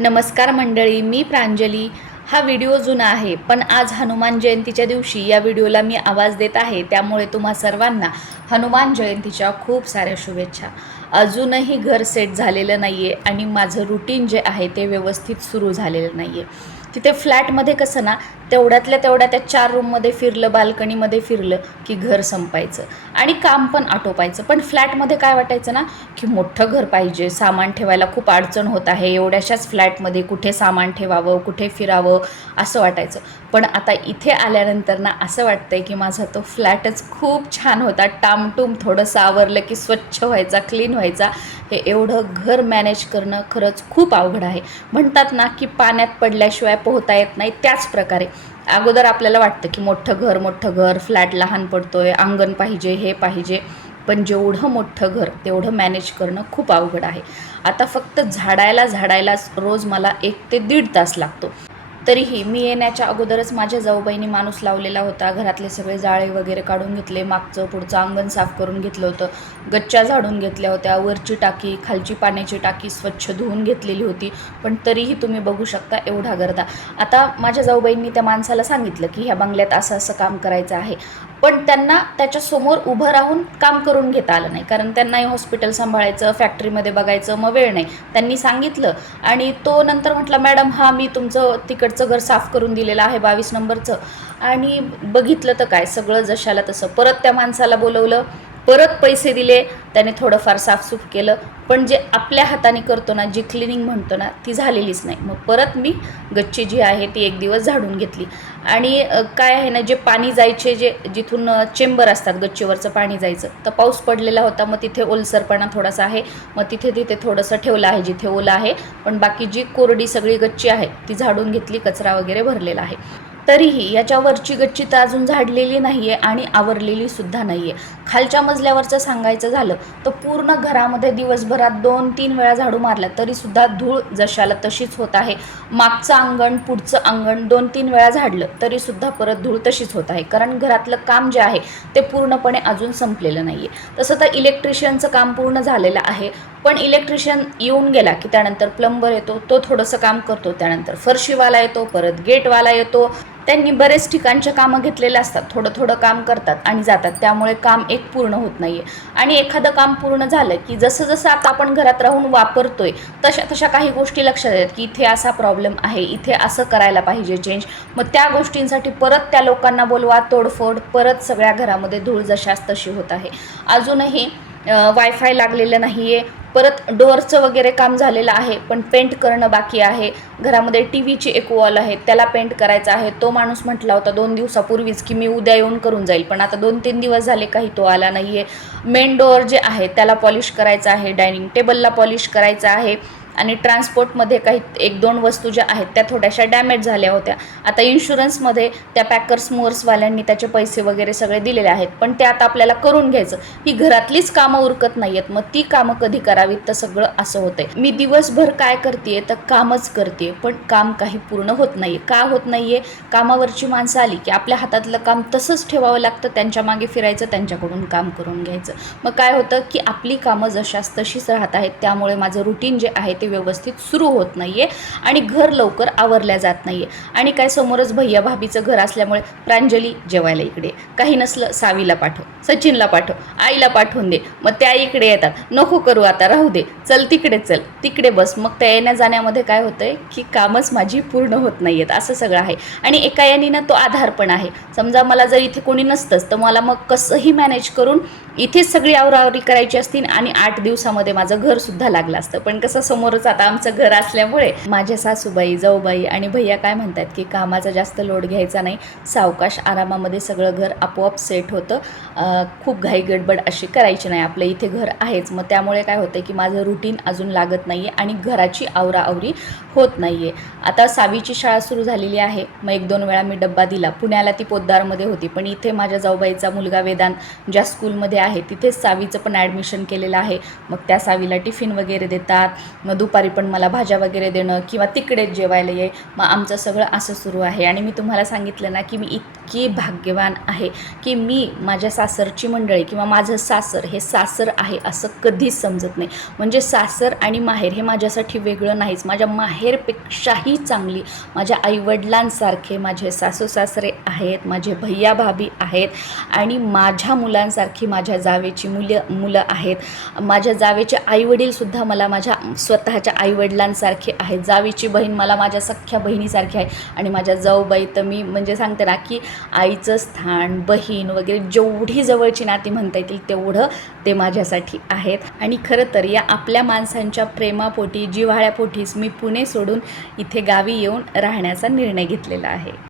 नमस्कार मंडळी, मी प्रांजली. हा व्हिडिओ जुना आहे, पण आज हनुमान जयंतीच्या दिवशी या व्हिडिओला मी आवाज देत आहे. त्यामुळे तुम्हा सर्वांना हनुमान जयंतीच्या खूप साऱ्या शुभेच्छा. अजूनही घर सेट झालेलं नाही आहे आणि माझं रुटीन जे आहे ते व्यवस्थित सुरू झालेलं नाही आहे. तिथे फ्लॅटमध्ये कसं ना, तेवढ्यातल्या तेवढ्या त्या 4 रूममध्ये फिरलं, बाल्कनीमध्ये फिरलं की घर संपायचं आणि काम पण आटोपायचं. पण फ्लॅटमध्ये काय वाटायचं ना, की मोठं घर पाहिजे, सामान ठेवायला खूप अडचण होत आहे, एवढ्याशाच फ्लॅटमध्ये कुठे सामान ठेवावं, कुठे फिरावं असं वाटायचं. पण आता इथे आल्यानंतर ना असं वाटतंय की माझा तो फ्लॅटच खूप छान होता. टामटूम थोडंसं आवरलं की स्वच्छ व्हायचा, क्लीन व्हायचा. हे एवढं घर मॅनेज करणं खरंच खूप अवघड आहे. म्हणतात ना की पाण्यात पडल्याशिवाय पोहता येत नाही, त्याच प्रकारे अगोदर आपल्याला वाटतं की मोठं घर, फ्लॅट लहान पडतोय, अंगण पाहिजे, हे पाहिजे. पण जेवढं मोठं घर तेवढं मॅनेज करणं खूप अवघड आहे. आता फक्त झाडायलाच रोज मला 1 ते 1.5 तास लागतो. तरीही मी येण्याच्या अगोदरच माझ्या जाऊबाईंनी माणूस लावलेला होता. घरातले सगळे जाळे वगैरे काढून घेतले, मागचं पुढचं अंगण साफ करून घेतलं होतं, गच्च्या झाडून घेतल्या होत्या, वरची टाकी, खालची पाण्याची टाकी स्वच्छ धुवून घेतलेली होती. पण तरीही तुम्ही बघू शकता एवढा गर्दा. आता माझ्या जाऊबाईंनी त्या माणसाला सांगितलं की ह्या बंगल्यात असं असं काम करायचं आहे, पण त्यांना त्याच्यासमोर उभं राहून काम करून घेता आलं नाही. कारण त्यांनाही हॉस्पिटल सांभाळायचं, फॅक्टरीमध्ये बघायचं, मग वेळ नाही. त्यांनी सांगितलं आणि तो नंतर म्हटला, मॅडम हां मी तुमचं तिकडचं घर साफ करून दिलेलं आहे 22 नंबरचं. आणि बघितलं तर काय, सगळं जशाला तसं. परत त्या माणसाला बोलवलं, परत पैसे दिले, त्याने थोडंफार साफसूफ केलं. पण जे आपल्या हाताने करतो ना, जी क्लिनिंग म्हणतो ना, ती झालेलीच नाही. मग परत मी गच्ची जी आहे ती 1 दिवस झाडून घेतली. आणि काय आहे ना, जे पाणी जायचे, जे जिथून चेंबर असतात, गच्चीवरचं पाणी जायचं, तर पाऊस पडलेला होता. मग तिथे ओलसरपणा थोडासा आहे, मग तिथे थोडंसं ठेवलं आहे जिथे ओलं आहे. पण बाकी जी कोरडी सगळी गच्ची आहे ती झाडून घेतली, कचरा वगैरे भरलेला आहे. तरीही याच्यावरची गच्ची तर अजून झाडलेली नाही आहे आणि आवरलेली सुद्धा नाही आहे. खालच्या मजल्यावरचं सांगायचं झालं तर पूर्ण घरामध्ये दिवसभरात 2-3 वेळा झाडू मारला तरीसुद्धा धूळ जशाला तशीच होत आहे. मागचं अंगण, पुढचं अंगण 2-3 वेळा झाडलं तरीसुद्धा परत धूळ तशीच होत आहे. कारण घरातलं काम जे आहे ते पूर्णपणे अजून संपलेलं नाही आहे. तसं तर इलेक्ट्रिशियनचं काम पूर्ण झालेलं आहे, पण इलेक्ट्रिशियन येऊन गेला की त्यानंतर प्लंबर येतो, तो थोडंसं काम करतो, त्यानंतर फरशीवाला येतो, परत गेटवाला येतो. त्यांनी बरेच ठिकाणचे कामं घेतलेले असतात, थोडं काम करतात आणि जातात. त्यामुळे काम एक पूर्ण होत नाही आहे. आणि एखादं काम पूर्ण झालं की जसं आता आपण घरात राहून वापरतोय तशा काही गोष्टी लक्षात येतात की इथे असा प्रॉब्लेम आहे, इथे असं करायला पाहिजे चेंज. मग त्या गोष्टींसाठी परत त्या लोकांना बोलवा, तोडफोड, परत सगळ्या घरामध्ये धूळ जशास तशी होत आहे. अजूनही वायफाय लागलेलं नाही आहे. परत डोअरचं वगैरे काम झालेलं आहे, पण पेंट करणं बाकी आहे. घरामध्ये टी व्हीची एक वॉल आहे, त्याला पेंट करायचा आहे. तो माणूस म्हटला होता 2 दिवसापूर्वीच की मी उद्या येऊन करून जाईल, पण आता 2-3 दिवस झाले काही तो आला नाही आहे. मेन डोअर जे आहे त्याला पॉलिश करायचं आहे, डायनिंग टेबलला पॉलिश करायचं आहे. आणि ट्रान्सपोर्टमध्ये काही 1-2 वस्तू ज्या आहेत त्या थोड्याशा डॅमेज झाल्या होत्या. आता इन्शुरन्समध्ये त्या पॅकर्स मोअर्सवाल्यांनी त्याचे पैसे वगैरे सगळे दिलेले आहेत, पण ते आता आपल्याला करून घ्यायचं. ही घरातलीच कामं उरकत नाही आहेत, मग ती कामं कधी करावीत, तर सगळं असं होतंय. मी दिवसभर काय करते तर कामच करते, पण काम काही पूर्ण होत नाही आहे. का होत नाही आहे? कामावरची माणसं आली की आपल्या हातातलं काम तसंच ठेवावं लागतं, त्यांच्या मागे फिरायचं, त्यांच्याकडून काम करून घ्यायचं. मग काय होतं की आपली कामं जशास तशीच राहत आहेत. त्यामुळे माझं रुटीन जे आहे ते व्यवस्थित सुरू होत नाही आहे आणि घर लवकर आवरल्या जात नाही आहे. आणि काय, समोरच भैया भाभीचं घर असल्यामुळे प्रांजली जेवायला इकडे, काही नसलं सावीला पाठव, सचिनला पाठव, आईला पाठवून दे. मग त्या इकडे येतात, नको करू आता, राहू दे, चल तिकडे, चल तिकडे बस. मग त्या येण्या जाण्यामध्ये काय होतंय की कामच माझी पूर्ण होत नाही आहेत, असं सगळं आहे. आणि एका याने तो आधार पण आहे. समजा मला जर इथे कोणी नसतंच तर मला मग कसंही मॅनेज करून इथेच सगळी आवरावरी करायची असतील आणि 8 दिवसामध्ये माझं घरसुद्धा लागलं असतं. पण कसं, समोरच आता आमचं घर असल्यामुळे माझ्या सासूबाई, जाऊबाई आणि भैया काय म्हणतात की कामाचा जास्त लोड घ्यायचा नाही, सावकाश आरामामध्ये सगळं घर आपोआप सेट होतं, खूप घाई गडबड अशी करायची नाही, आपलं इथे घर आहेच. मग त्यामुळे काय होतं की माझं रुटीन अजून लागत नाही आहे आणि घराची आवराआवरी होत नाही आहे. आता सावीची शाळा सुरू झालेली आहे, मग 1-2 वेळा मी डब्बा दिला. पुण्याला ती पोद्दारमध्ये होती, पण इथे माझ्या जाऊबाईचा मुलगा वेदांत ज्या स्कूलमध्ये आहे तिथेच सावीचं पण ॲडमिशन केलेलं आहे. मग त्या सावीला टिफिन वगैरे देतात, मग दुपारी पण मला भाज्या वगैरे देणं किंवा तिकडेच जेवायला ये, मग आमचं सगळं असं सुरू आहे. आणि मी तुम्हाला सांगितलं ना की मी इतकी भाग्यवान आहे की मी माझ्या सासरची मंडळी किंवा माझं सासर हे सासर आहे असं कधीच समजत नाही. म्हणजे सासर आणि माहेर हे माझ्यासाठी वेगळं नाहीच. माझ्या माहेरपेक्षाही चांगली माझ्या आईवडिलांसारखे माझे सासू सासरे आहेत, माझे भैया भाभी आहेत आणि माझ्या मुलांसारखी माझ्या जावेची मुलं आहेत. माझ्या जावेचे आईवडीलसुद्धा मला माझ्या स्वतःच्या आईवडिलांसारखे आहेत. जावेची बहीण मला माझ्या सख्ख्या बहिणीसारखी आहे. आणि माझ्या जाऊबाई तर मी म्हणजे सांगते ना की आईचं स्थान, बहीण वगैरे जेवढी जवळची नाती म्हणता येतील तेवढं ते माझ्यासाठी आहेत. आणि खरं तर या आपल्या माणसांच्या प्रेमापोटी जिव्हाळ्यापोटीच मी पुणे सोडून इथे गावी येऊन राहण्याचा निर्णय घेतलेला आहे.